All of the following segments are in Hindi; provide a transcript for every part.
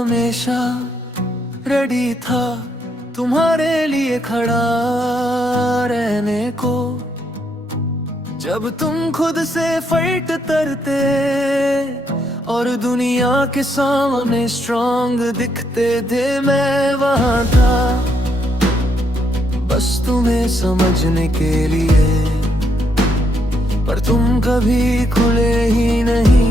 हमेशा रेडी था तुम्हारे लिए खड़ा रहने को। जब तुम खुद से फाइट करते और दुनिया के सामने स्ट्रांग दिखते थे, मैं वहां था बस तुम्हें समझने के लिए। पर तुम कभी खुले ही नहीं,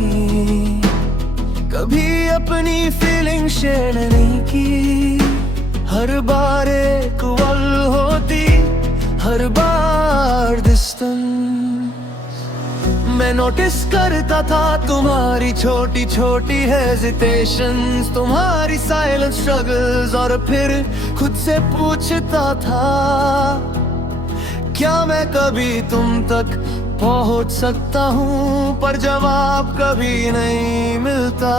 कभी अपनी फीलिंग शेयर नहीं की। हर बार एक वॉल होती, हर बार डिस्टेंस। मैं नोटिस करता था तुम्हारी छोटी छोटी हेजिटेशंस, तुम्हारी साइलेंट स्ट्रगल्स, और फिर खुद से पूछता था क्या मैं कभी तुम तक पहुंच सकता हूँ। पर जवाब कभी नहीं मिलता।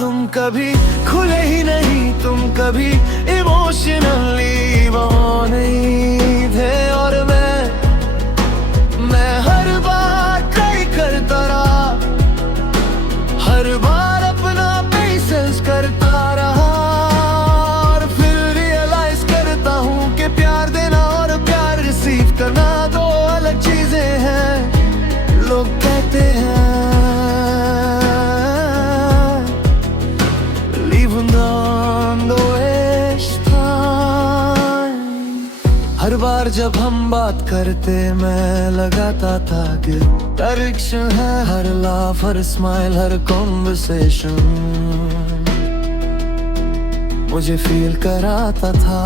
तुम कभी खुले ही नहीं, तुम कभी इमोशनली वहाँ नहीं थे। और मैं हर बार ट्राई करता रहा, हर बार अपना पेशेंस करता रहा, और फिर रियलाइज करता हूँ कि प्यार देना और प्यार रिसीव करना दो अलग चीजें हैं। लोग कहते हैं leave on the waste time। हर बार जब हम बात करते मैं लगाता था कि डायरेक्शन है, हर लाफ, हर स्माइल, हर कॉन्वर्सेशन मुझे फील कराता था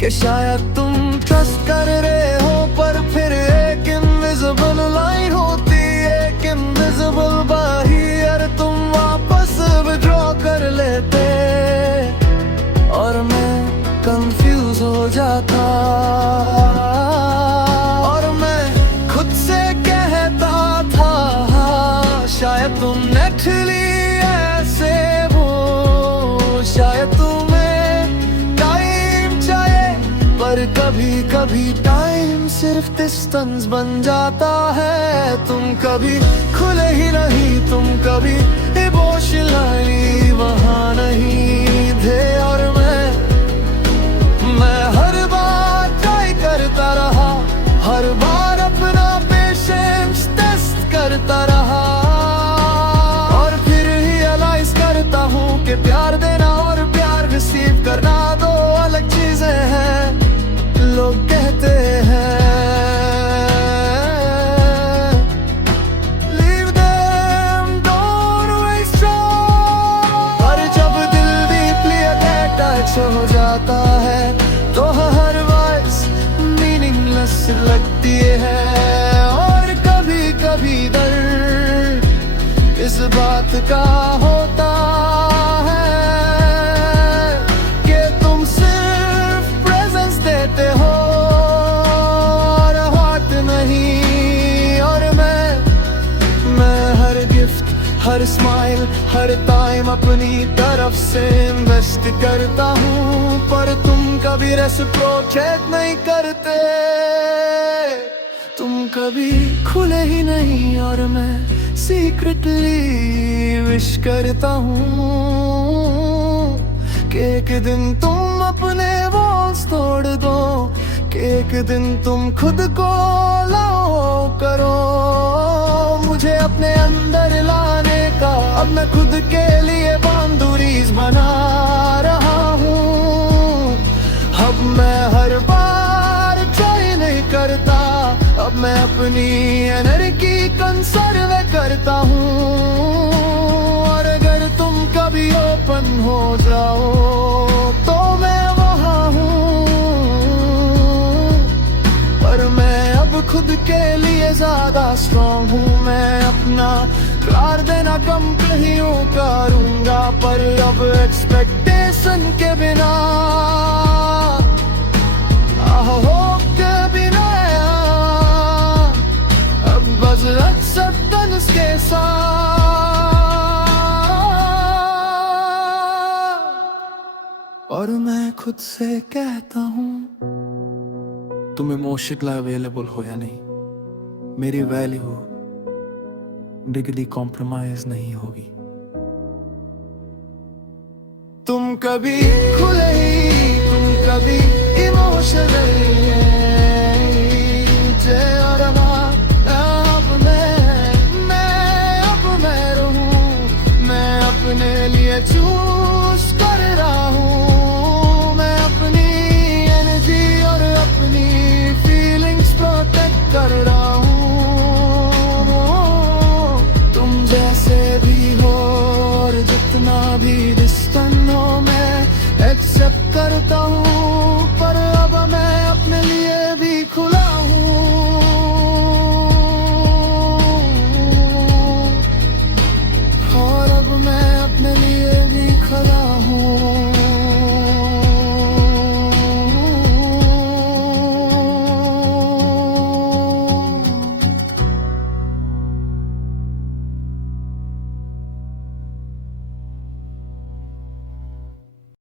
कि शायद तुम ट्रस्ट कर रहे हो। पर फिर एक इनविजिबल लाइन होती, एक इनविजिबल बाहर तुम वापस विड्रॉ कर लेते, और मैं कंफ्यूज हो जाता। और मैं खुद से कहता था शायद तुम नेचुरली ऐसे हो, शायद तुम्हें टाइम चाहिए। पर कभी कभी टाइम सिर्फ डिस्टेंस बन जाता है। तुम कभी खुले ही नहीं, तुम कभी इमोशनली वहाँ नहीं थे। और मैं हर बार ट्राई करता रहा, हर बार अपना पेशेंस टेस्ट करता रहा, और फिर रियलाइज करता हूँ कि प्यार देना और प्यार रिसीव करना दो अलग चीजें हैं। लोग कहते हैं leave them, don't waste time। पर जब दिल डीपली अटैच हो जाता है तो हर वॉइस मीनिंगलेस लगती है। और कभी कभी दर्द इस बात का होता है कि तुम सिर्फ प्रेजेंस देते हो और हार्ट नहीं। और मैं हर गिफ्ट, हर स्माइल, हर टाइम अपनी तरफ से इन्वेस्ट करता हूँ, पर तुम कभी रेसिप्रोकेट नहीं करते। तुम कभी खुले ही नहीं, और मैं सीक्रेटली विश करता हूँ कि एक दिन तुम अपने वॉल्स तोड़ दो, कि एक दिन तुम खुद को लाओ करो मुझे अपने अंदर लाने का। अब मैं खुद के लिए बाउंड्रीज बना रहा हूँ। अब मैं हर बार ट्राई नहीं करता, अब मैं अपनी एनर्जी कंसर्व करता हूँ। और अगर तुम कभी ओपन हो जाओ तो मैं वहाँ हूँ। पर मैं अब खुद के लिए ज्यादा स्ट्रॉन्ग हूँ। मैं अपना प्यार देना कम कहीं करूँगा, पर अब एक्सपेक्टेशन के बिना, होप के बिना, अब बस एक्सेप्टेंस के साथ। और मैं खुद से कहता हूँ तुम इमोशनली अवेलेबल हो या नहीं, मेरी वैल्यू डिग्री कॉम्प्रोमाइज नहीं होगी। तुम कभी खुले ही, तुम कभी इमोशनल मुझे और अब मैं रहूं, मैं अपने लिए चूज कर रहा हूँ। मैं अपनी एनर्जी और अपनी फीलिंग्स प्रोटेक्ट कर रहा हूँ। तुम जैसे भी हो और जितना भी डिस्टेंट हो, मैं एक्सेप्ट करता हूँ